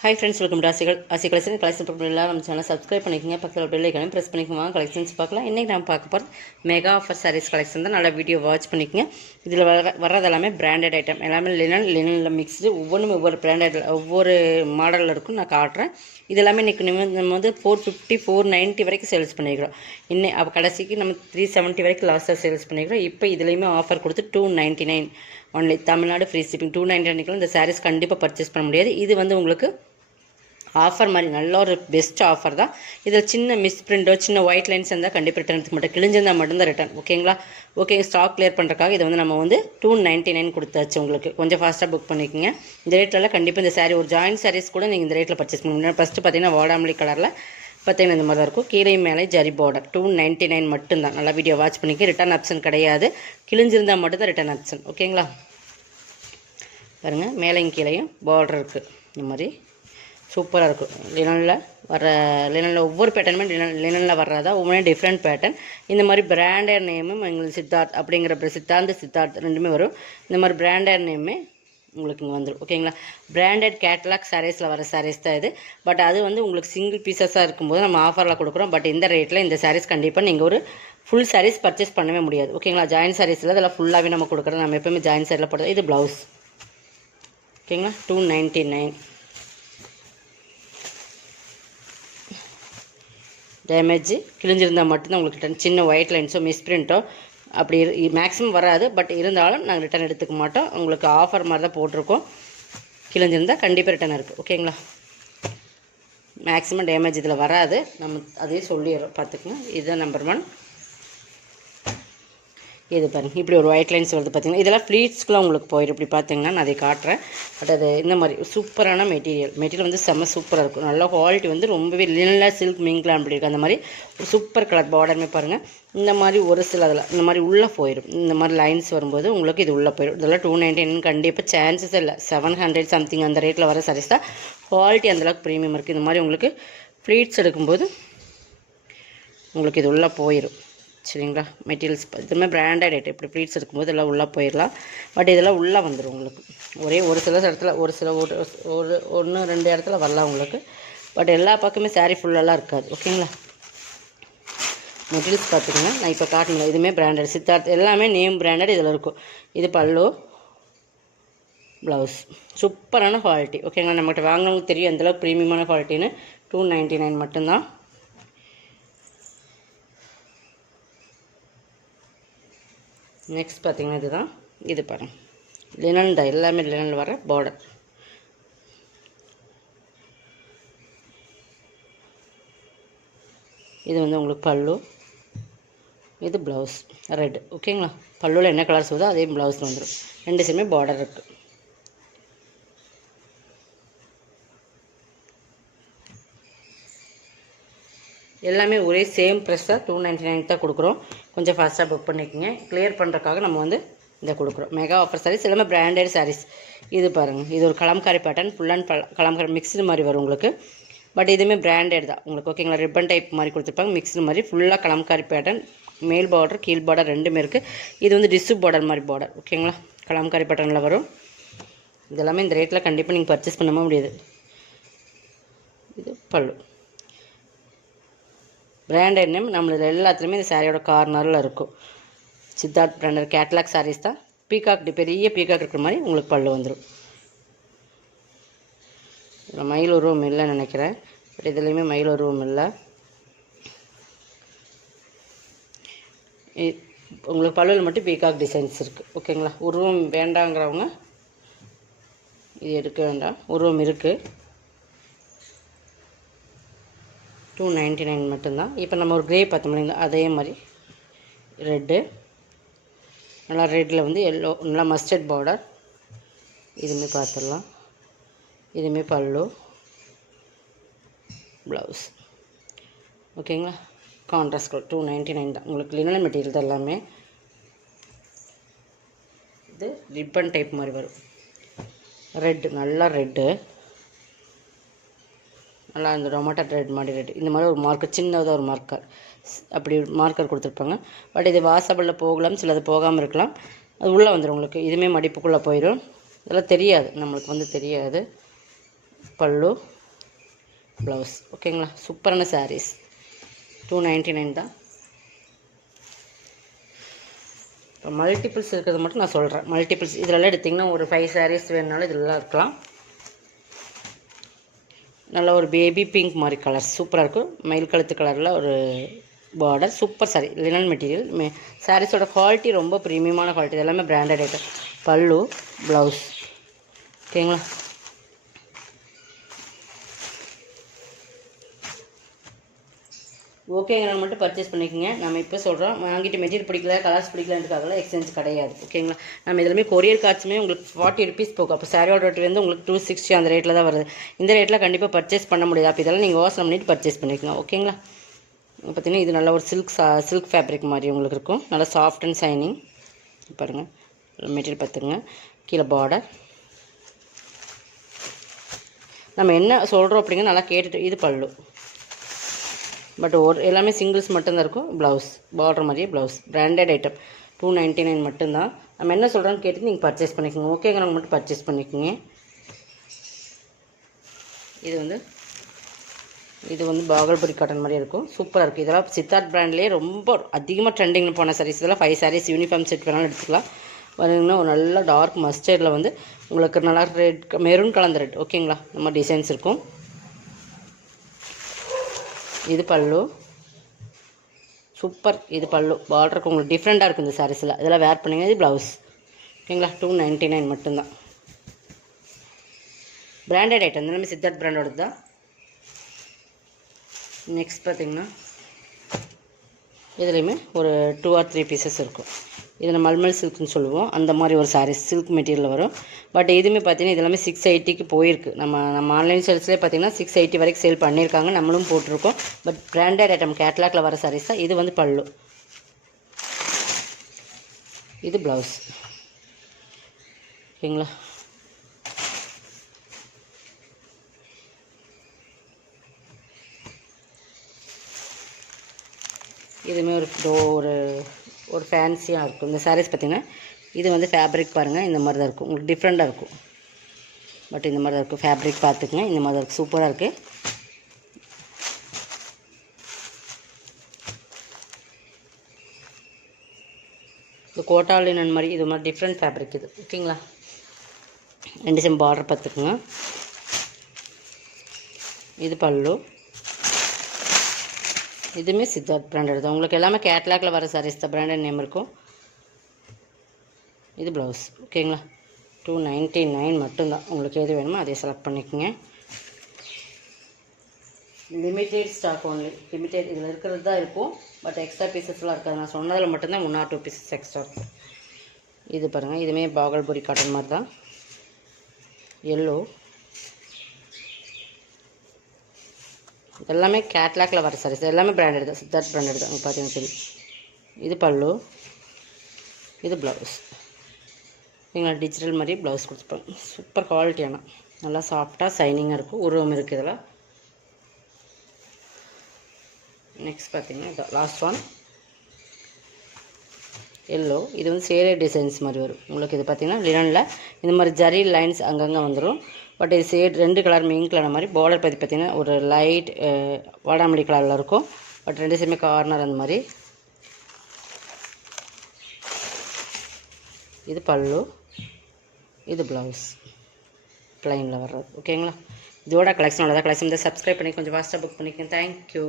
Hi friends, welcome to Asi Collection. Collection popular நம்ம சேனலை subscribe பண்ணிக்கோங்க. பக்கத்தில் பெல் ஐக்கானையும் ப்ரெஸ் பண்ணிக்கோங்க. கலெக்ஷன்ஸ் பார்க்கலாம். இன்றைக்கி நம்ம பார்க்க போகிறது மெகா ஆஃபர் சாரீஸ் கலெக்ஷன் தான். நல்லா வீடியோ வாட்ச் பண்ணிக்கோங்க. இதில் வர்றது எல்லாமே பிராண்டட் ஐட்டம், எல்லாமே லினனில் மிக்ஸ்டு, ஒவ்வொன்றும் ஒவ்வொரு பிராண்டட் ஒவ்வொரு மாடலில் இருக்கும். நான் காட்டுறேன். இது எல்லாமே இன்றைக்கி நம்ம வந்து 450 490 வரைக்கும் சேல்ஸ் பண்ணிக்கிறோம். அப்போ கடைசிக்கு நம்ம 370 வரைக்கும் லாஸ்ட்டாக சேல்ஸ் பண்ணிக்கிறோம். இப்போ இதுலேயுமே ஆஃபர் கொடுத்து 299 ஒன்லி. Tamil Nadu free shipping. 299 இந்த சாரீஸ் கண்டிப்பாக பர்ச்சேஸ் பண்ண முடியாது. இது வந்து உங்களுக்கு ஆஃபர் மாதிரி நல்ல ஒரு பெஸ்ட் ஆஃபர் தான். இதில் சின்ன மிஸ் பிரிண்டோ சின்ன ஒயிட் லைன்ஸ் இருந்தால் கண்டிப்பாக ரிட்டர்ன் எடுத்துக்க மாட்டேன். கிழிஞ்சிருந்தால் மட்டும்தான் ரிட்டர்ன். ஓகேங்களா? ஓகே, ஸ்டாக் கிளியர் பண்ணுறக்காக இதை வந்து நம்ம வந்து 299 கொடுத்தாச்சு. உங்களுக்கு கொஞ்சம் ஃபாஸ்ட்டாக புக் பண்ணிக்கோங்க. இந்த ரேட்டில் கண்டிப்பாக இந்த சாரீ ஒரு ஜாயின்ட் சாரீஸ் கூட நீங்கள் இந்த ரேட்டில் பர்ச்சேஸ் பண்ணுவீங்க. ஃபஸ்ட்டு பார்த்தீங்கன்னா வாடாமல்லி கலரில் பார்த்தீங்கன்னா இந்த மாதிரி தான் இருக்கும். கீழே மேலே ஜரி பார்டர். 299 மட்டும்தான். நல்லா வீடியோ வாட்ச் பண்ணிக்க. ரிட்டர்ன் ஆப்ஷன் கிடையாது. கிழிஞ்சிருந்தால் மட்டும்தான் ரிட்டர்ன் ஆப்ஷன். ஓகேங்களா? பாருங்கள், மேலேயும் கீழேயும் பார்டர் இருக்குது. இந்த மாதிரி சூப்பராக இருக்கும். லினனில் ஒவ்வொரு பேட்டர்னுமே லினனில் வர்றதா ஒவ்வொரு டிஃப்ரெண்ட் பேட்டர்ன். இந்த மாதிரி பிராண்டட் நேமும் எங்களுக்கு சித்தார்த் அப்படிங்கிற சித்தார்த் ரெண்டுமே வரும். இந்த மாதிரி பிராண்டட் நேமே உங்களுக்கு இங்கே வந்துடும். ஓகேங்களா? பிராண்டட் கேட்டலாக் சாரீஸில் வர சாரீஸ் தான் இது. பட் அது வந்து உங்களுக்கு சிங்கிள் பீசஸாக இருக்கும்போது நம்ம ஆஃபரில் கொடுக்குறோம். பட் இந்த ரேட்டில் இந்த சாரீஸ் கண்டிப்பாக நீங்கள் ஒரு ஃபுல் சாரீஸ் பர்ச்சேஸ் பண்ணவே முடியாது. ஓகேங்களா? ஜாயின் சாரீஸில் இதெல்லாம் ஃபுல்லாகவே நம்ம கொடுக்குறோம். நம்ம எப்போயுமே ஜாயின் சாரியில் போடுறது. இது ப்ளவுஸ். ஓகேங்களா? 299. டேமேஜ் கிழிஞ்சிருந்தால் மட்டும்தான் உங்களுக்கு ரிட்டன். சின்ன ஒயிட் லைன்ஸோ மிஸ் பிரிண்ட்டோ அப்படி மேக்ஸிமம் வராது. பட் இருந்தாலும் நாங்கள் ரிட்டன் எடுத்துக்க மாட்டோம். உங்களுக்கு ஆஃபர் மாதிரி தான் போட்டிருக்கோம். கிழிஞ்சிருந்தால் கண்டிப்பாக ரிட்டன் இருக்குது. ஓகேங்களா? மேக்ஸிமம் டேமேஜ் இதில் வராது. நம்ம அதே சொல்லிடுறோம், பார்த்துக்குங்க. இதுதான் நம்பர் 1. இது பாருங்கள், இப்படி ஒரு ஒயிட் லைன்ஸ் வருது பார்த்தீங்கன்னா. இதெல்லாம் ஃப்ளீட்ஸ்க்குலாம் உங்களுக்கு போயிடும். இப்படி பார்த்தீங்கன்னா நான் அதை காட்டுறேன். பட் அது இந்த மாதிரி சூப்பரான மெட்டீரியல் வந்து செம்ம சூப்பராக இருக்கும். நல்ல குவாலிட்டி வந்து ரொம்பவே லினனில் சில்க் மிங்க்லாம் அப்படி இருக்குது. அந்த மாதிரி ஒரு சூப்பர் கலர் பார்டருமே பாருங்கள். இந்த மாதிரி ஒரு சில அதில் இந்த மாதிரி உள்ளே போயிடும். இந்த மாதிரி லைன்ஸ் வரும்போது உங்களுக்கு இது உள்ளே போயிடும். இதெல்லாம் 299 கண்டிப்பாக சான்சஸ் இல்லை. 700 சம்திங் அந்த ரேட்டில் வர சாரீஸ் தான். குவாலிட்டி அந்தளவுக்கு ப்ரீமியம் இருக்குது. இந்த மாதிரி உங்களுக்கு ஃப்ளீட்ஸ் எடுக்கும்போது உங்களுக்கு இது உள்ளே போயிடும். சரிங்களா? மெட்டீரியல்ஸ் இதுவுமே பிராண்டட் ஐட்டம். இப்படி ப்ளீட்ஸ் இருக்கும்போது எல்லாம் உள்ளே போயிடலாம். பட் இதெல்லாம் உள்ளே வந்துடும் உங்களுக்கு. ஒரு சில இடத்துல ஒரு 1-2 இடத்துல வரலாம் உங்களுக்கு. பட் எல்லா பக்கமே சாரீ ஃபுல்லெல்லாம் இருக்காது. ஓகேங்களா? மெட்டீரியல்ஸ் பார்த்துக்கோங்க. நான் இப்போ காட்டணும். இதுவுமே பிராண்டட் சித்தார்த் எல்லாமே நேம் பிராண்டட் இதில் இருக்கும். இது பல்லு, ப்ளவுஸ். சூப்பரான குவாலிட்டி. ஓகேங்களா? நம்மகிட்ட வாங்கினவங்களுக்கு தெரியும் எந்தளவுக்கு ப்ரீமியமான குவாலிட்டின்னு. 299 மட்டும்தான். நெக்ஸ்ட் பார்த்தீங்கன்னா இதுதான். இது பாருங்கள், லினன் தான். எல்லாமே லினனில் வர பார்டர். இது வந்து உங்களுக்கு பல்லு, இது ப்ளவுஸ் ரெட். ஓகேங்களா? பல்லுவில் என்ன கலர்ஸ் வருதோ அதே ப்ளவுஸில் வந்துடும். ரெண்டு சைடுமே பார்டர் இருக்குது. எல்லாமே ஒரே சேம் ப்ரைஸாக 299 தான் கொடுக்குறோம். கொஞ்சம் ஃபாஸ்ட்டாக புக் பண்ணிக்கோங்க. கிளியர் பண்ணுறதுக்காக நம்ம வந்து இதை கொடுக்குறோம். மெகா ஆஃபர் சாரீஸ் எல்லாமே பிராண்டட் சாரீஸ். இது பாருங்கள், இது ஒரு Kalamkari pattern. Full and Kalamkari mixed மாதிரி வரும் உங்களுக்கு. பட் இதுவுமே பிராண்டட் தான் உங்களுக்கு. ஓகேங்களா? ரிப்பன் டைப் மாதிரி கொடுத்துருப்பாங்க. மிக்ஸ்டு மாதிரி ஃபுல்லாக கலம்காரி பேட்டர்ன். மேல் பார்டர் கீழ் பார்டர் ரெண்டுமே இருக்குது. இது வந்து டிஷ்யூ பார்டர் மாதிரி பார்டர். ஓகேங்களா? கலம்காரி பேட்டர்னில் வரும். இதெல்லாமே இந்த ரேட்டில் கண்டிப்பாக நீங்கள் பர்ச்சேஸ் பண்ண முடியாது. இது பல்லு. பிராண்டட் நேம் நம்மளது எல்லாத்துலேயுமே இந்த சாரியோட கார்னரில் இருக்கும். சித்தார்த் பிராண்டட் கேட்லாக் சாரீஸ் தான். பீகாக் பெரிய பீகாக் இருக்கிற மாதிரி உங்களுக்கு பல்லு வந்துடும். இதில் மயில் உருவம் இல்லைன்னு நினைக்கிறேன். பட் இதுலேயுமே மயில் உருவம் இல்லை. உங்களுக்கு பல்லுவில் மட்டும் பீகாக் டிசைன்ஸ் இருக்குது. ஓகேங்களா? உருவம் வேண்டாங்கிறவங்க இது எடுக்க வேண்டாம். உருவம் இருக்குது. 299 மட்டும்தான். இப்போ நம்ம ஒரு கிரே பார்த்தோம் இல்லைங்களா? அதே மாதிரி ரெட்டு, நல்லா ரெட்டில் வந்து எல்லோ, நல்லா மஸ்டர்ட் பார்டர். இதுவுமே பார்த்துடலாம். இதுவுமே பல்லு, ப்ளவுஸ். ஓகேங்களா? Contrast colour. 299 தான். உங்களுக்கு லினன் மெட்டீரியல் தான் எல்லாமே. இது ரிப்பன் டைப் மாதிரி வரும். ரெட்டு, நல்லா ரெட்டு, நல்லா இந்த டொமேட்டோ ரெட் மாதிரி ரெட். இந்த மாதிரி ஒரு மார்க்கர், சின்னதாக ஒரு மார்க்கர், அப்படி மார்க்கர் கொடுத்துருப்பாங்க. பட் இது வாசபிளில் போகலாம், சிலது போகாமல் இருக்கலாம். அது உள்ளே வந்துடும் உங்களுக்கு. இதுவுமே மடிப்புக்குள்ளே போயிடும். இதெல்லாம் தெரியாது நம்மளுக்கு, வந்து தெரியாது. பல்லு, ப்ளவுஸ். ஓகேங்களா, சூப்பரான சாரீஸ். 299 தான். இப்போ மல்டிபிள்ஸ் இருக்கிறது மட்டும் நான் சொல்கிறேன். மல்டிபிள்ஸ் இதெல்லாம் எடுத்திங்கன்னா ஒரு 5 சாரீஸ் வேணுனாலும் இதெல்லாம் இருக்கலாம். நல்ல ஒரு பேபி பிங்க் மாதிரி கலர் சூப்பராக இருக்கும். மயில் கழுத்து கலரில் ஒரு border. Super sari, linen material. சாரீஸோட குவாலிட்டி ரொம்ப ப்ரீமியமான குவாலிட்டி. எல்லாமே பிராண்டட் ஐட்டம். பல்லு, ப்ளவுஸ். ஓகேங்களா, ஓகேங்க, மட்டும் பர்ச்சேஸ் பண்ணிக்கோங்க. நம்ம இப்போ சொல்கிறோம், வாங்கிட்டு மெட்டீரியல் பிடிக்கல, கலர்ஸ் பிடிக்கலன்றதுக்காக எக்ஸ்சேஞ்ச் கிடையாது. ஓகேங்களா, நம்ம இதுலேயுமே கொரியர் கார்ட்ஸுமே உங்களுக்கு 40 ருபீஸ் போகும். அப்போ சாரியோட ரேட் வந்து உங்களுக்கு 260 அந்த ரேட்டில் தான் வருது. இந்த ரேட்டில் கண்டிப்பாக பர்ச்சேஸ் பண்ண முடியாது. அப்போ இதெல்லாம் நீங்கள் யோசனை பண்ணிட்டு பர்ச்சேஸ் பண்ணிக்கோங்க. ஓகேங்களா, பார்த்தீங்கன்னா இது நல்ல ஒரு சில்க் ஃபேப்ரிக் மாதிரி உங்களுக்கு இருக்கும். நல்லா சாஃப்ட் அண்ட் ஷைனிங். பாருங்கள், மெட்டீரியல் பார்த்துங்க. கீழே பார்டர். நம்ம என்ன சொல்கிறோம் அப்படிங்க நல்லா கேட்டுட்டு. இது பல்லு, பட் எல்லாமே சிங்கிள்ஸ் மட்டும்தான் இருக்கும். ப்ளவுஸ் பார்டர் மாதிரியே ப்ளவுஸ். Branded item. 299 மட்டும்தான். நம்ம என்ன சொல்கிறோன்னு கேட்டு நீங்கள் பர்ச்சேஸ் பண்ணிக்கோங்க. ஓகேங்கிறவங்க மட்டும் பர்ச்சேஸ் பண்ணிக்கோங்க. இது வந்து பாகல்புரி காட்டன் மாதிரி இருக்கும். சூப்பராக இருக்குது. இதெல்லாம் சித்தார்த் பிராண்ட்லேயே ரொம்ப அதிகமாக ட்ரெண்டிங்கில் போன சாரீஸ். இதெல்லாம் 5 சாரீஸ் யூனிஃபார்ம் செட் வேணாலும் எடுத்துக்கலாம். பார்த்தீங்கன்னா ஒரு நல்ல டார்க் மஸ்டர்டில் வந்து உங்களுக்கு நல்லா ரெட், மெரூன் கலந்த ரெட். ஓகேங்களா, நம்ம டிசைன்ஸ் இருக்கும். இது பல்லு, சூப்பர். இது பல்லு பார்டருக்கு உங்களுக்கு டிஃப்ரெண்ட்டாக இருக்கும் இந்த சாரீஸில். இதெல்லாம் வேர் பண்ணிங்க. இது ப்ளவுஸ். ஓகேங்களா, 299 மட்டும்தான். Branded item. எல்லாமே சித்தார்த் பிராண்டோட தான். நெக்ஸ்ட் பார்த்திங்கன்னா இதுலேயுமே ஒரு 2 or 3 பீசஸ் இருக்கும். இதில் மல்மல் சில்க்னு சொல்லுவோம். அந்த மாதிரி ஒரு சாரீஸ் சில்க் மெட்டீரியலில் வரும். பட் இதுவுமே பார்த்தீங்கன்னா இதெல்லாமே 680க்கு போயிருக்கு. நம்ம ஆன்லைன் சேல்ஸ்லேயே பார்த்தீங்கன்னா 680 வரைக்கும் சேல் பண்ணியிருக்காங்க. நம்மளும் போட்டிருக்கோம். பட் பிராண்டட் ஐட்டம் கேட்லாக்ல வர சாரீஸ் தான். இது வந்து பல்லு, இது ப்ளவுஸ். ஓகேங்களா, இதுவுமே ஒரு ஃபேன்சியாக இருக்கும். இந்த சாரீஸ் பார்த்திங்கன்னா இது வந்து ஃபேப்ரிக் பாருங்கள், இந்த மாதிரி தான் இருக்கும். உங்களுக்கு டிஃப்ரெண்ட்டாக இருக்கும். பட் இந்த மாதிரி தான் இருக்கும். ஃபேப்ரிக் பார்த்துக்குங்க, இந்த மாதிரி தான் இருக்குது. சூப்பராக இருக்குது. இது கோட்டாலினன் மாதிரி இது மாதிரி டிஃப்ரெண்ட் ஃபேப்ரிக் இது. ஓகேங்களா, 2 செம் பார்டர் பார்த்துக்குங்க. இது பல்லு, இதுவுமே சித்தார்த் பிராண்டட் தான். உங்களுக்கு எல்லாமே கேட்லாக்ல வர சாரீஸ் தான். பிராண்டட் நேம் இருக்கும். இது ப்ளவுஸ். ஓகேங்களா, 299 மட்டும்தான். உங்களுக்கு எது வேணுமோ அதை செலக்ட் பண்ணிக்கோங்க. Limited stock only. லிமிட்டெட் இதில் இருக்கிறது தான் இருக்கும். பட் எக்ஸ்ட்ரா பீசஸ்லாம் இருக்காது. நான் சொன்னதில் மட்டும்தான் 1 or 2 பீசஸ் எக்ஸ்ட்ரா இருக்கும். இது பாருங்கள், இதுவுமே பாகல்புரி காட்டன் மாதிரி தான். எல்லோ, எல்லாமே கேட்லாக்ல வர சாரீஸ். எல்லாமே பிராண்டட் தான். சித்தார்த் பிராண்டட் தான். பார்த்தீங்கன்னா சரி. இது பல்லு, இது ப்ளவுஸ். நீங்களா டிஜிட்டல் மாதிரி ப்ளவுஸ் கொடுத்துருப்பாங்க. சூப்பர் குவாலிட்டியான நல்லா சாஃப்டாக ஷைனிங்காக இருக்கும். உருவம் இருக்குது இதில். நெக்ஸ்ட் பார்த்தீங்கன்னா இது லாஸ்ட் ஒன் எல்லோ. இது வந்து சேரே டிசைன்ஸ் மாதிரி வரும் உங்களுக்கு. இது பார்த்தீங்கன்னா லினனில் இந்த மாதிரி ஜரி லைன்ஸ் அங்கங்கே வந்துடும். பட் இது ஷேட் 2 கலர் மெயின் கலர் மாதிரி. பார்டர் பார்த்தீங்கன்னா ஒரு லைட் வாடாமல்லி கலரில் இருக்கும். பட் 2 சைடுமே கார்னர் அந்த மாதிரி. இது பல்லு, இது ப்ளவுஸ் ப்ளைனில் வர்றது. ஓகேங்களா, இதோட கலெக்ஷன் அவ்வளோதான். கலெக்ஷன் வந்து சப்ஸ்கிரைப் பண்ணி கொஞ்சம் ஃபாஸ்ட்டாக புக் பண்ணிக்கோங்க. தேங்க்யூ.